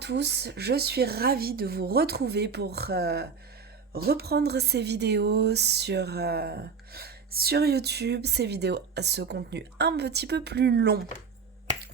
tous, je suis ravie de vous retrouver pour reprendre ces vidéos sur YouTube, ces vidéos, ce contenu un petit peu plus long.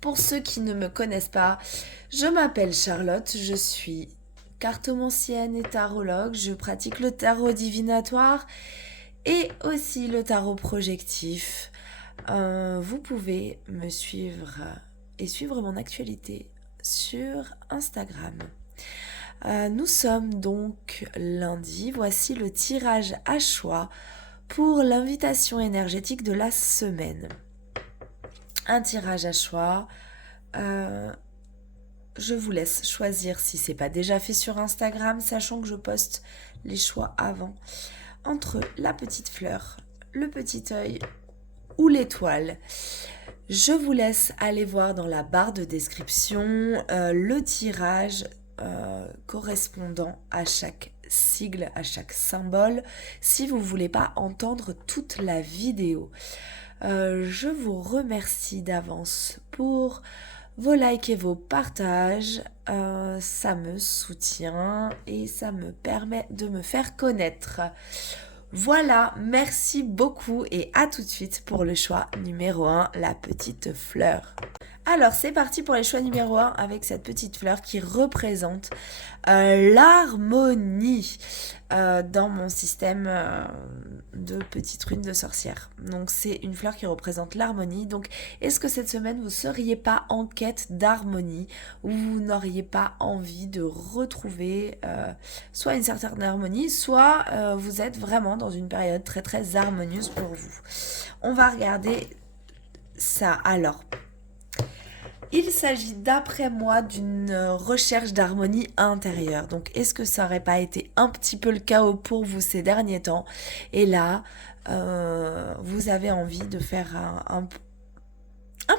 Pour ceux qui ne me connaissent pas, je m'appelle Charlotte, je suis cartomancienne et tarologue, je pratique le tarot divinatoire et aussi le tarot projectif. Vous pouvez me suivre et suivre mon actualité sur Instagram. Nous sommes donc lundi, voici le tirage à choix pour l'invitation énergétique de la semaine. Un tirage à choix, je vous laisse choisir si c'est pas déjà fait sur Instagram, sachant que je poste les choix avant, entre la petite fleur, le petit œil ou l'étoile. Je vous laisse aller voir dans la barre de description le tirage correspondant à chaque sigle, à chaque symbole, si vous ne voulez pas entendre toute la vidéo. Je vous remercie d'avance pour vos likes et vos partages. Ça me soutient et ça me permet de me faire connaître. Voilà, merci beaucoup et à tout de suite pour le choix numéro 1, la petite fleur. Alors c'est parti pour les choix numéro 1 avec cette petite fleur qui représente l'harmonie dans mon système de petites runes de sorcière. Donc c'est une fleur qui représente l'harmonie. Donc est-ce que cette semaine vous ne seriez pas en quête d'harmonie ou vous n'auriez pas envie de retrouver soit une certaine harmonie, soit vous êtes vraiment dans une période très très harmonieuse pour vous. On va regarder ça. Alors, il s'agit d'après moi d'une recherche d'harmonie intérieure. Donc est-ce que ça n'aurait pas été un petit peu le chaos pour vous ces derniers temps? Et là, vous avez envie de faire un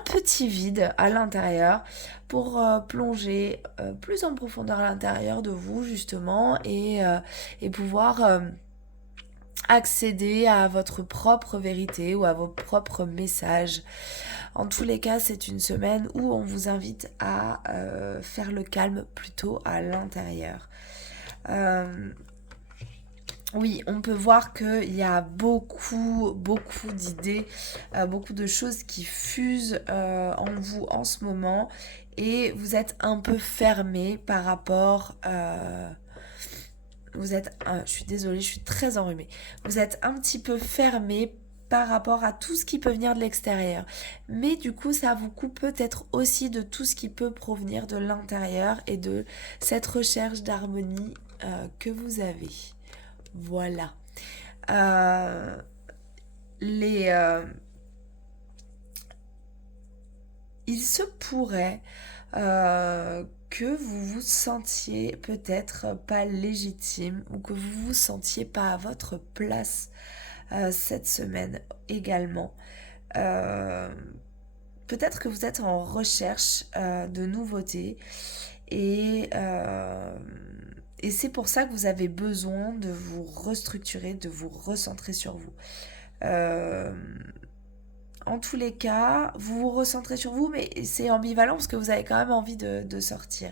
petit vide à l'intérieur pour plonger plus en profondeur à l'intérieur de vous justement et pouvoir accéder à votre propre vérité ou à vos propres messages. En tous les cas, c'est une semaine où on vous invite à faire le calme plutôt à l'intérieur. Oui, on peut voir qu'il y a beaucoup d'idées, beaucoup de choses qui fusent en vous en ce moment et vous êtes un peu fermé par rapport... je suis désolée, je suis très enrhumée. Vous êtes un petit peu fermé par rapport à tout ce qui peut venir de l'extérieur. Mais du coup, ça vous coupe peut-être aussi de tout ce qui peut provenir de l'intérieur et de cette recherche d'harmonie que vous avez. Voilà. Il se pourrait que vous vous sentiez peut-être pas légitime ou que vous vous sentiez pas à votre place cette semaine également. Peut-être que vous êtes en recherche de nouveautés et c'est pour ça que vous avez besoin de vous restructurer, de vous recentrer sur vous. En tous les cas, vous vous recentrez sur vous, mais c'est ambivalent parce que vous avez quand même envie de sortir.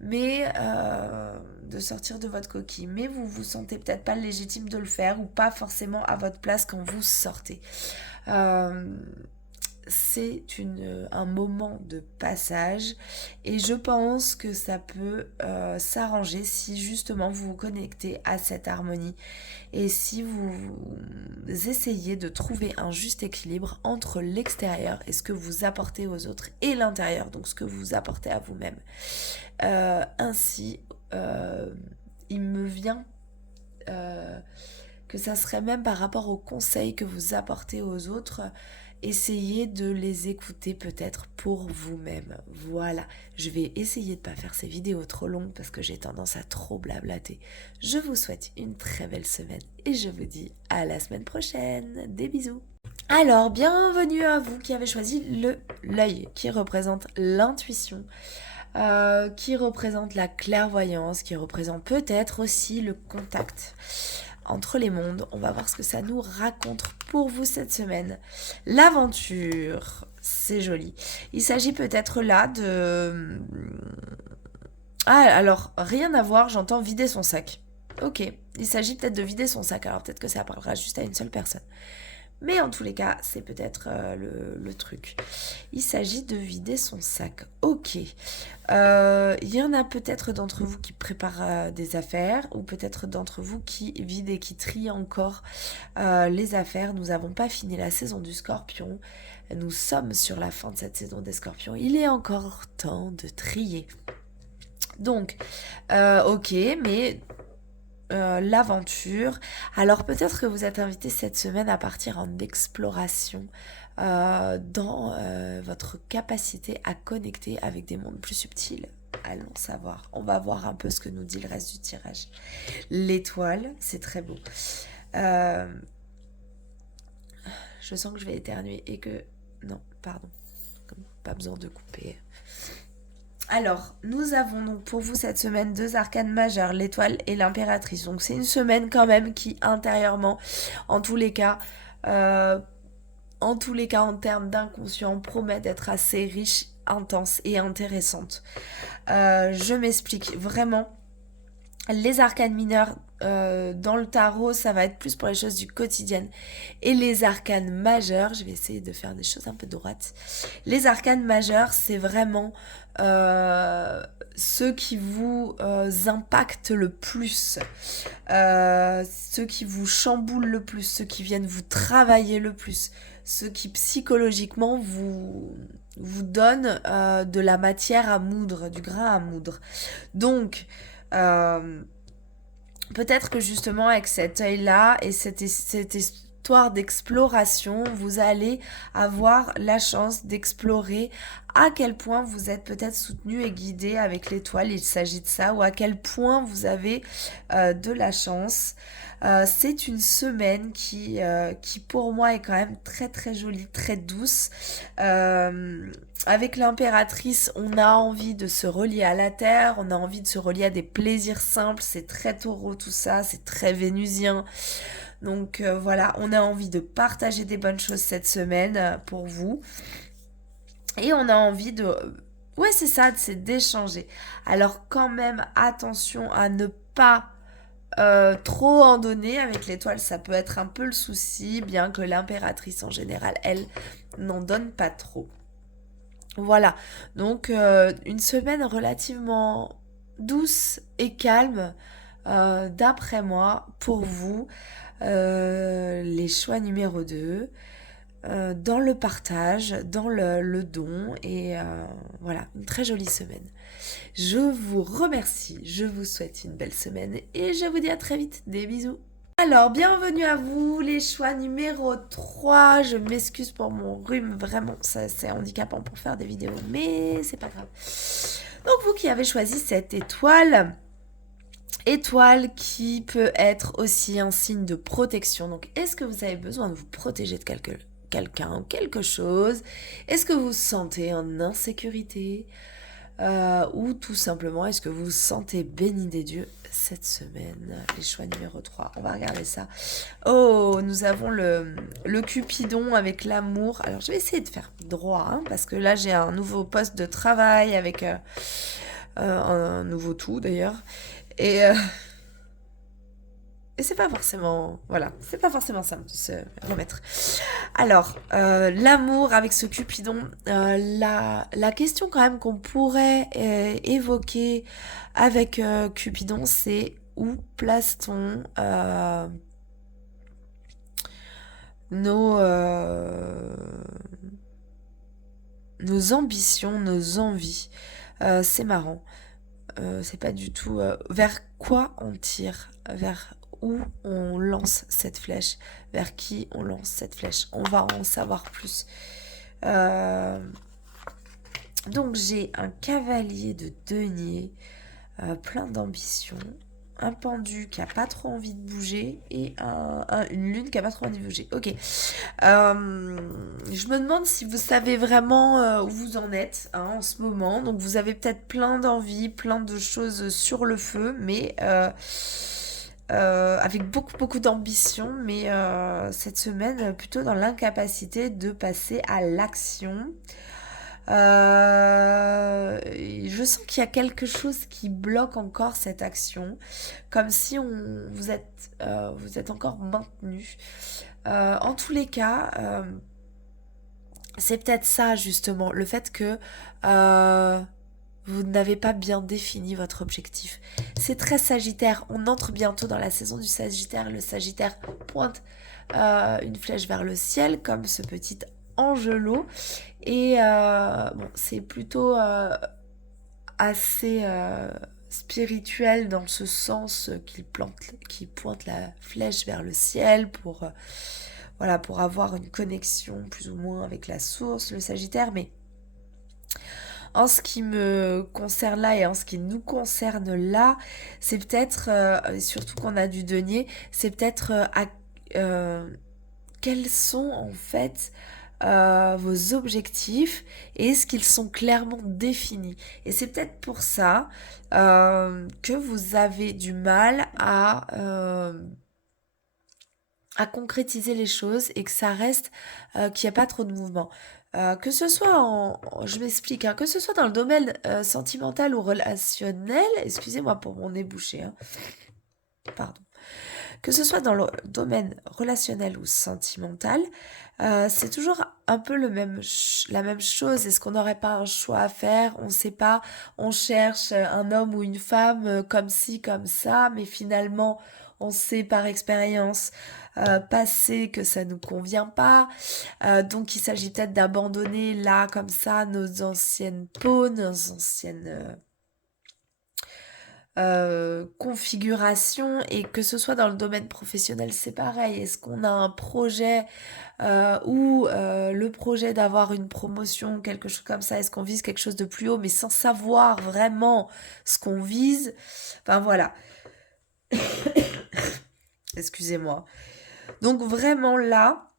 Mais de sortir de votre coquille. Mais vous vous sentez peut-être pas légitime de le faire ou pas forcément à votre place quand vous sortez. C'est un moment de passage et je pense que ça peut s'arranger si justement vous vous connectez à cette harmonie et si vous essayez de trouver un juste équilibre entre l'extérieur et ce que vous apportez aux autres et l'intérieur, donc ce que vous apportez à vous-même. Ainsi, il me vient que ça serait même par rapport aux conseils que vous apportez aux autres, essayez de les écouter peut-être pour vous-même. Voilà, je vais essayer de ne pas faire ces vidéos trop longues parce que j'ai tendance à trop blablater. Je vous souhaite une très belle semaine et je vous dis à la semaine prochaine. Des bisous. Alors, bienvenue à vous qui avez choisi l'œil qui représente l'intuition. Qui représente la clairvoyance, qui représente peut-être aussi le contact entre les mondes. On va voir ce que ça nous raconte pour vous cette semaine. L'aventure, c'est joli. Il s'agit peut-être là Ah, alors, rien à voir, j'entends vider son sac. Ok, il s'agit peut-être de vider son sac, alors peut-être que ça parlera juste à une seule personne. Mais en tous les cas, c'est peut-être le truc. Il s'agit de vider son sac. Ok. Il y en a peut-être d'entre vous qui préparent des affaires ou peut-être d'entre vous qui vident et qui trient encore les affaires. Nous n'avons pas fini la saison du Scorpion. Nous sommes sur la fin de cette saison des Scorpions. Il est encore temps de trier. Donc, ok, mais l'aventure. Alors peut-être que vous êtes invité cette semaine à partir en exploration dans votre capacité à connecter avec des mondes plus subtils. Allons savoir. On va voir un peu ce que nous dit le reste du tirage. L'étoile, c'est très beau. Je sens que je vais éternuer et que... Non, pardon. Pas besoin de couper. Alors, nous avons donc pour vous cette semaine 2 arcanes majeures, l'étoile et l'impératrice. Donc c'est une semaine quand même qui intérieurement, en tous les cas, en termes d'inconscient, promet d'être assez riche, intense et intéressante. Je m'explique vraiment. Les arcanes mineures dans le tarot, ça va être plus pour les choses du quotidien. Et les arcanes majeures, je vais essayer de faire des choses un peu droites. Les arcanes majeures, c'est vraiment ceux qui vous impactent le plus, ceux qui vous chamboulent le plus, ceux qui viennent vous travailler le plus, ceux qui psychologiquement vous donnent de la matière à moudre, du grain à moudre. Donc, peut-être que justement avec cet œil-là et cette histoire d'exploration, vous allez avoir la chance d'explorer à quel point vous êtes peut-être soutenu et guidé avec l'étoile, il s'agit de ça, ou à quel point vous avez de la chance. C'est une semaine qui pour moi est quand même très très jolie, très douce. Avec l'impératrice, on a envie de se relier à la terre, on a envie de se relier à des plaisirs simples, c'est très taureau tout ça, c'est très vénusien. Donc voilà, on a envie de partager des bonnes choses cette semaine pour vous. Et on a envie de... Ouais, c'est ça, c'est d'échanger. Alors quand même, attention à ne pas trop en donner. Avec l'étoile, ça peut être un peu le souci, bien que l'impératrice en général, elle, n'en donne pas trop. Voilà, donc une semaine relativement douce et calme, d'après moi, pour vous, les choix numéro 2 dans le partage, dans le don, et voilà, une très jolie semaine. Je vous remercie, je vous souhaite une belle semaine, et je vous dis à très vite, des bisous. Alors, bienvenue à vous, les choix numéro 3. Je m'excuse pour mon rhume, vraiment, ça, c'est handicapant pour faire des vidéos, mais c'est pas grave. Donc, vous qui avez choisi cette étoile qui peut être aussi un signe de protection. Donc, est-ce que vous avez besoin de vous protéger de quelqu'un ou quelque chose? Est-ce que vous vous sentez en insécurité? Ou tout simplement, est-ce que vous vous sentez béni des dieux cette semaine? Les choix numéro 3, on va regarder ça. Oh, nous avons le Cupidon avec l'amour. Alors, je vais essayer de faire droit, hein, parce que là, j'ai un nouveau poste de travail avec un nouveau tout, d'ailleurs. Et c'est pas forcément... Voilà, c'est pas forcément simple de se remettre. Alors, l'amour avec ce Cupidon, la question quand même qu'on pourrait évoquer avec Cupidon, c'est où place-t-on nos ambitions, nos envies? C'est marrant. C'est pas du tout... vers quoi on tire? Vers où on lance cette flèche? Vers qui on lance cette flèche? On va en savoir plus. Donc j'ai un cavalier de denier, plein d'ambition, un pendu qui a pas trop envie de bouger et une lune qui a pas trop envie de bouger. Ok. Je me demande si vous savez vraiment où vous en êtes, hein, en ce moment. Donc vous avez peut-être plein d'envies, plein de choses sur le feu, mais avec beaucoup d'ambition, mais cette semaine plutôt dans l'incapacité de passer à l'action. Je sens qu'il y a quelque chose qui bloque encore cette action, comme si vous êtes encore maintenu. En tous les cas, c'est peut-être ça justement, le fait que vous n'avez pas bien défini votre objectif. C'est très Sagittaire, on entre bientôt dans la saison du Sagittaire, le Sagittaire pointe une flèche vers le ciel comme ce petit angelot et bon, c'est plutôt assez spirituel dans ce sens qu'il pointe la flèche vers le ciel pour voilà, pour avoir une connexion plus ou moins avec la source, le Sagittaire. Mais en ce qui me concerne là et en ce qui nous concerne là, c'est peut-être, surtout qu'on a du denier, c'est peut-être quels sont en fait vos objectifs et est-ce qu'ils sont clairement définis. Et c'est peut-être pour ça que vous avez du mal à concrétiser les choses et que ça reste, qu'il n'y a pas trop de mouvement. Que ce soit je m'explique, hein, que ce soit dans le domaine sentimental ou relationnel, excusez-moi pour mon nez bouché, hein, pardon. Que ce soit dans le domaine relationnel ou sentimental, c'est toujours un peu la même chose. Est-ce qu'on n'aurait pas un choix à faire? On ne sait pas. On cherche un homme ou une femme comme ci, comme ça, mais finalement, on sait par expérience passée que ça nous convient pas. Donc, il s'agit peut-être d'abandonner là, comme ça, nos anciennes peaux, nos anciennes configuration et que ce soit dans le domaine professionnel, c'est pareil. Est-ce qu'on a un projet ou le projet d'avoir une promotion, quelque chose comme ça, est-ce qu'on vise quelque chose de plus haut mais sans savoir vraiment ce qu'on vise? Enfin voilà, excusez-moi. Donc vraiment là,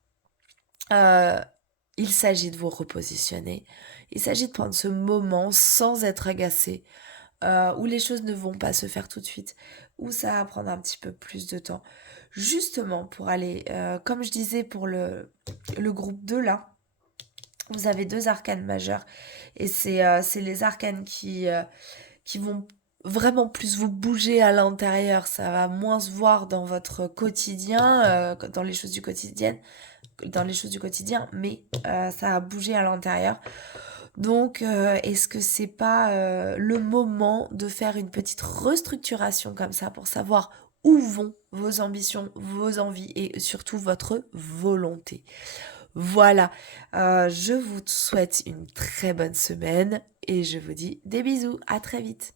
euh, il s'agit de vous repositionner. Il s'agit de prendre ce moment sans être agacé, où les choses ne vont pas se faire tout de suite, où ça va prendre un petit peu plus de temps. Justement, pour aller, comme je disais pour le groupe 2 là, vous avez deux arcanes majeurs. Et c'est les arcanes qui vont vraiment plus vous bouger à l'intérieur. Ça va moins se voir dans votre quotidien, dans les choses du quotidien, mais ça va bouger à l'intérieur. Donc, est-ce que c'est pas le moment de faire une petite restructuration comme ça pour savoir où vont vos ambitions, vos envies et surtout votre volonté? Voilà, je vous souhaite une très bonne semaine et je vous dis des bisous, à très vite.